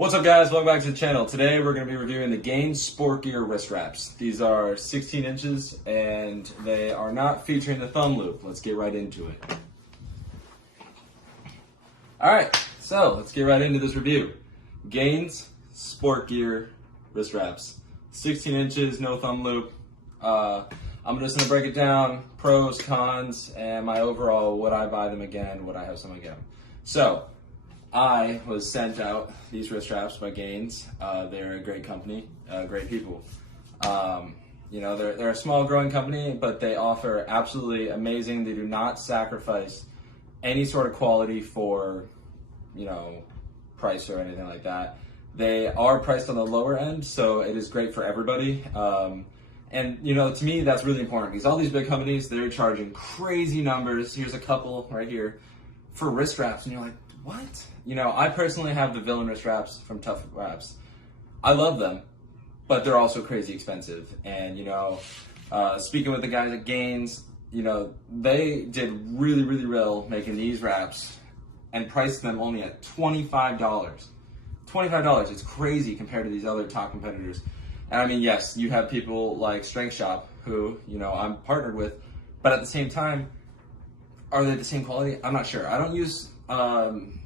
What's up guys, welcome back to the channel. Today we're going to be reviewing the Gainz Sportsgear wrist wraps. These are 16 inches and they are not featuring the thumb loop. Let's get right into it. Alright, so let's get right into this review. Gainz Sportsgear wrist wraps. 16 inches, no thumb loop. I'm just going to break it down, pros, cons, and my overall, would I buy them again, would I have someone get them. So, I was sent out these wrist wraps by Gainz. They're a great company, great people. They're a small growing company, but they offer absolutely amazing. They do not sacrifice any sort of quality for, price or anything like that. They are priced on the lower end, so it is great for everybody. To me, that's really important because all these big companies, they're charging crazy numbers. Here's a couple right here for wrist wraps, and you're like, what? I personally have the Villain wrist wraps from Tough Wraps. I love them, but they're also crazy expensive. And, speaking with the guys at Gainz, they did really, really well making these wraps and priced them only at $25. $25, it's crazy compared to these other top competitors. And I mean, yes, you have people like Strength Shop who, I'm partnered with, but at the same time, are they the same quality? I'm not sure. I don't use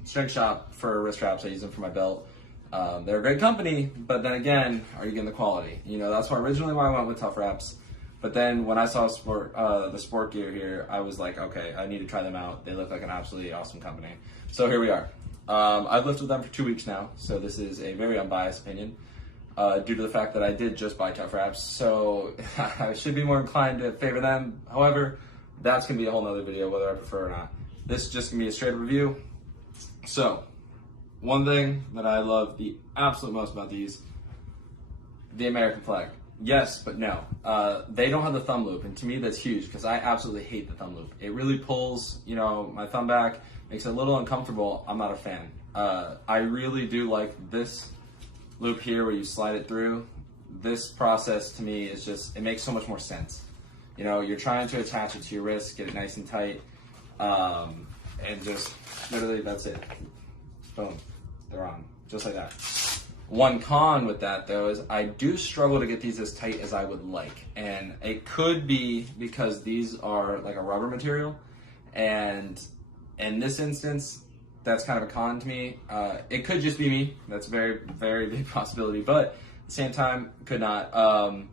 Strength Shop for wrist wraps. I use them for my belt. They're a great company, but then again, are you getting the quality? That's originally why I went with Tough Wraps. But then when I saw the Sportsgear here, I was like, okay, I need to try them out. They look like an absolutely awesome company. So here we are. I've lived with them for 2 weeks now, so this is a very unbiased opinion due to the fact that I did just buy Tough Wraps. So I should be more inclined to favor them. However, that's going to be a whole nother video, whether I prefer or not. This is just going to be a straight review. So, one thing that I love the absolute most about these, the American flag. Yes, but no. They don't have the thumb loop, and to me that's huge because I absolutely hate the thumb loop. It really pulls, my thumb back, makes it a little uncomfortable. I'm not a fan. I really do like this loop here where you slide it through. This process to me is just, it makes so much more sense. You're trying to attach it to your wrist, get it nice and tight, and just literally that's it. Boom, they're on, just like that. One con with that though is I do struggle to get these as tight as I would like, and it could be because these are like a rubber material, and in this instance, that's kind of a con to me. It could just be me. That's a very, very big possibility, but at the same time, could not.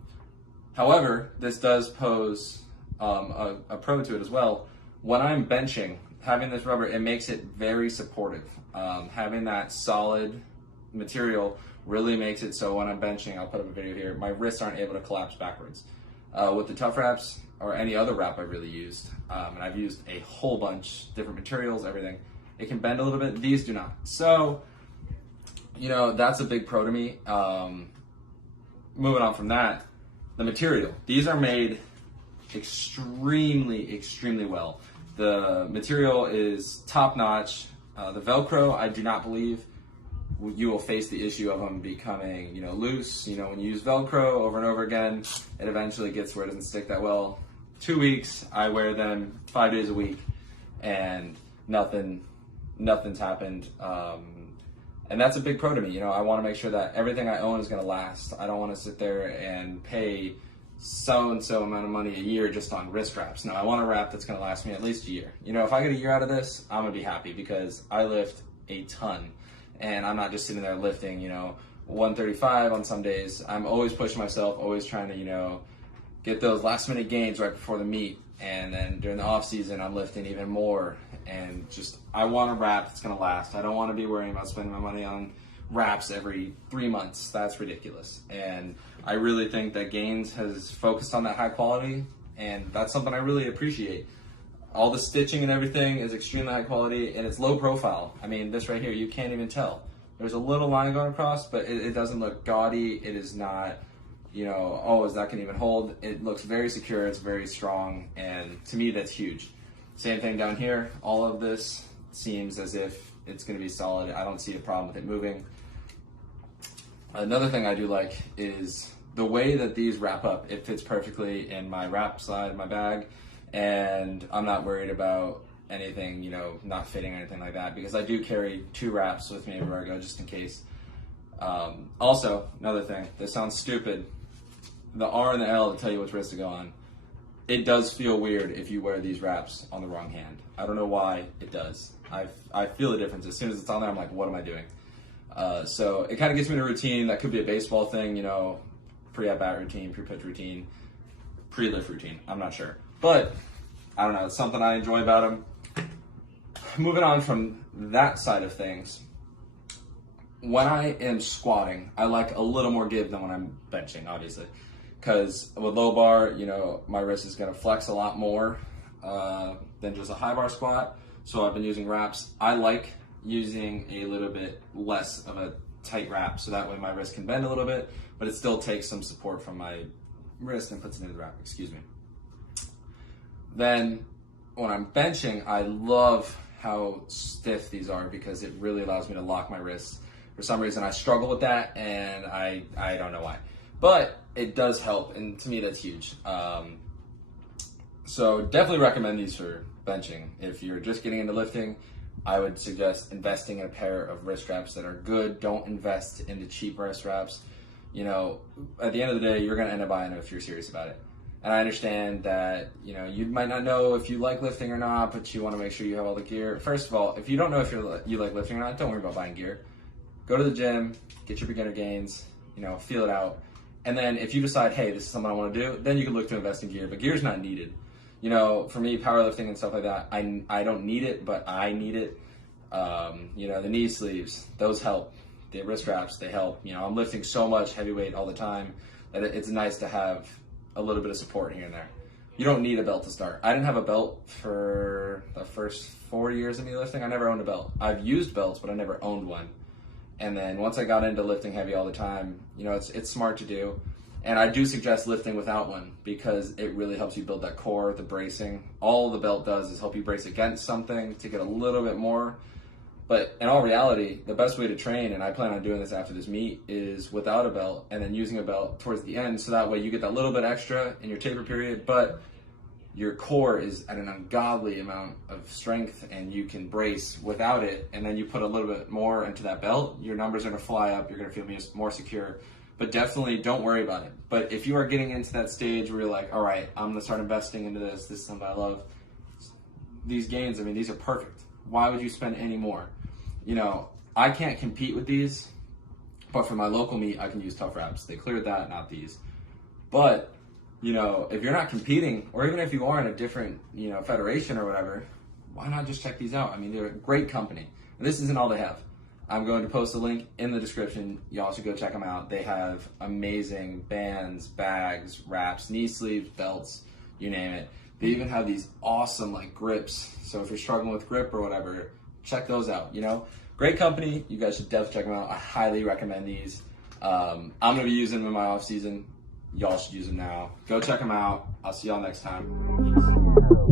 However, this does pose a pro to it as well. When I'm benching, having this rubber, it makes it very supportive. Having that solid material really makes it so when I'm benching, I'll put up a video here, my wrists aren't able to collapse backwards. With the Tough Wraps, or any other wrap I've really used, and I've used a whole bunch, different materials, everything, it can bend a little bit. These do not. So, that's a big pro to me. Moving on from that, the material. These are made extremely, extremely well. The material is top notch. The Velcro, I do not believe you will face the issue of them becoming, loose. When you use Velcro over and over again, it eventually gets where it doesn't stick that well. 2 weeks, I wear them 5 days a week, and nothing's happened. And that's a big pro to me. I want to make sure that everything I own is going to last. I don't want to sit there and pay so-and-so amount of money a year just on wrist wraps. No, I want a wrap that's going to last me at least a year. If I get a year out of this, I'm going to be happy because I lift a ton. And I'm not just sitting there lifting, 135 on some days. I'm always pushing myself, always trying to, get those last minute gains right before the meet. And then during the off season, I'm lifting even more. And just, I want a wrap that's going to last. I don't want to be worrying about spending my money on wraps every 3 months. That's ridiculous. And I really think that Gainz has focused on that high quality, and that's something I really appreciate. All the stitching and everything is extremely high quality, and it's low profile. I mean, this right here, you can't even tell. There's a little line going across, but it doesn't look gaudy. It is not, oh, is that going to even hold? It looks very secure, it's very strong, and to me, that's huge. Same thing down here. All of this seems as if it's going to be solid. I don't see a problem with it moving. Another thing I do like is the way that these wrap up. It fits perfectly in my wrap side of my bag, and I'm not worried about anything, not fitting or anything like that, because I do carry 2 wraps with me everywhere I go just in case. Also, another thing, this sounds stupid. The R and the L to tell you which wrist to go on. It does feel weird if you wear these wraps on the wrong hand. I don't know why it does. I feel the difference. As soon as it's on there, I'm like, what am I doing? So it kind of gets me in a routine. That could be a baseball thing, you know, pre-at-bat routine, pre-pitch routine, pre-lift routine. I'm not sure. But, I don't know, it's something I enjoy about them. Moving on from that side of things, when I am squatting, I like a little more give than when I'm benching, obviously. Because with low bar, you know, my wrist is going to flex a lot more than just a high bar squat. So I've been using wraps. I like using a little bit less of a tight wrap, so that way my wrist can bend a little bit, but it still takes some support from my wrist and puts it into the wrap, excuse me. Then when I'm benching, I love how stiff these are because it really allows me to lock my wrists. For some reason, I struggle with that, and I don't know why. But it does help, and to me, that's huge. So definitely recommend these for benching. If you're just getting into lifting, I would suggest investing in a pair of wrist wraps that are good. Don't invest in the cheap wrist wraps. You know, at the end of the day, you're going to end up buying them if you're serious about it. And I understand that, you know, you might not know if you like lifting or not, but you want to make sure you have all the gear. First of all, if you don't know if you like lifting or not, don't worry about buying gear. Go to the gym, get your beginner gains, you know, feel it out. And then if you decide, hey, this is something I want to do, then you can look to invest in gear. But gear's not needed. You know, for me, powerlifting and stuff like that, I don't need it, but I need it. You know, the knee sleeves, those help. The wrist wraps, they help. You know, I'm lifting so much heavyweight all the time that it's nice to have a little bit of support here and there. You don't need a belt to start. I didn't have a belt for the first 4 years of me lifting. I never owned a belt. I've used belts, but I never owned one. And then once I got into lifting heavy all the time, you know, it's smart to do. And I do suggest lifting without one because it really helps you build that core, the bracing. All the belt does is help you brace against something to get a little bit more. But in all reality, the best way to train, and I plan on doing this after this meet, is without a belt and then using a belt towards the end, so that way you get that little bit extra in your taper period, but your core is at an ungodly amount of strength and you can brace without it, and then you put a little bit more into that belt, your numbers are going to fly up, you're going to feel more secure. But definitely don't worry about it. But if you are getting into that stage where you're like, all right, I'm going to start investing into this is something I love, these Gainz, I mean, these are perfect. Why would you spend any more? You know, I can't compete with these, but for my local meet, I can use Tough Wraps. They cleared that, not these. But, you know, if you're not competing, or even if you are in a different, you know, federation or whatever, why not just check these out? I mean, they're a great company. And this isn't all they have. I'm going to post a link in the description. Y'all should go check them out. They have amazing bands, bags, wraps, knee sleeves, belts, you name it. They even have these awesome like grips. So if you're struggling with grip or whatever, check those out, you know. Great company. You guys should definitely check them out. I highly recommend these. I'm going to be using them in my off season. Y'all should use them now. Go check them out. I'll see y'all next time. Peace.